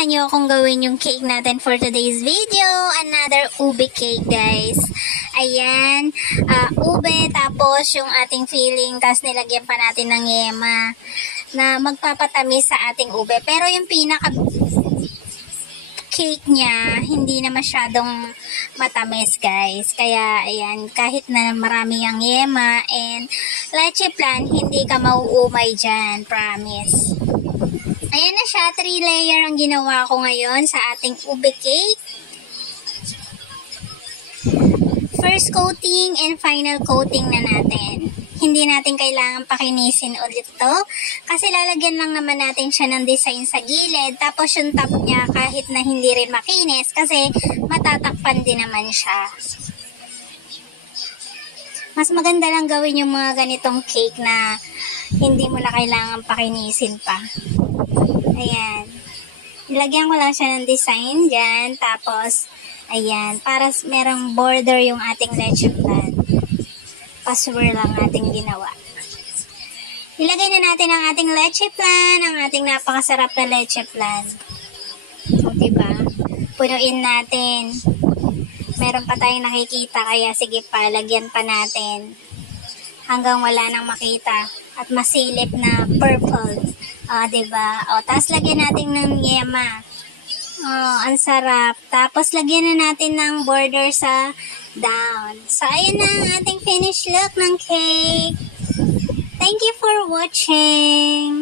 samahan nyo akong gawin yung cake natin for today's video. Another ube cake, guys. Ayan, ube, tapos yung ating filling, tapos nilagyan pa natin ng yema na magpapatamis sa ating ube. Pero yung pinaka cake niya, hindi na masyadong matamis, guys. Kaya, ayan, kahit na marami ang yema and leche plan, hindi ka mauumay dyan, promise. Ayan na siya, 3 layer ang ginawa ko ngayon sa ating ube cake. First coating and final coating na natin. Hindi natin kailangan pakinisin ulit to kasi lalagyan lang naman natin siya ng design sa gilid. Tapos yung top niya kahit na hindi rin makinis kasi matatakpan din naman siya. Mas maganda lang gawin yung mga ganitong cake na hindi mo na kailangan pakinisin pa. Ayan. Ilagyan ko lang siya ng design dyan. Tapos, ayan. Para merong border yung ating leche plan. Password lang ating ginawa. Ilagay na natin ang ating leche plan. Ang ating napakasarap na leche plan. O, diba? Punuin natin. Meron pa tayong nakikita. Kaya sige pa, lagyan pa natin. Hanggang wala nang makita. At masilip na purple. Diba? O, tapos lagyan natin ng yema. Ang sarap. Tapos lagyan na natin ng border sa down. So, ayan na ang ating finished look ng cake. Thank you for watching.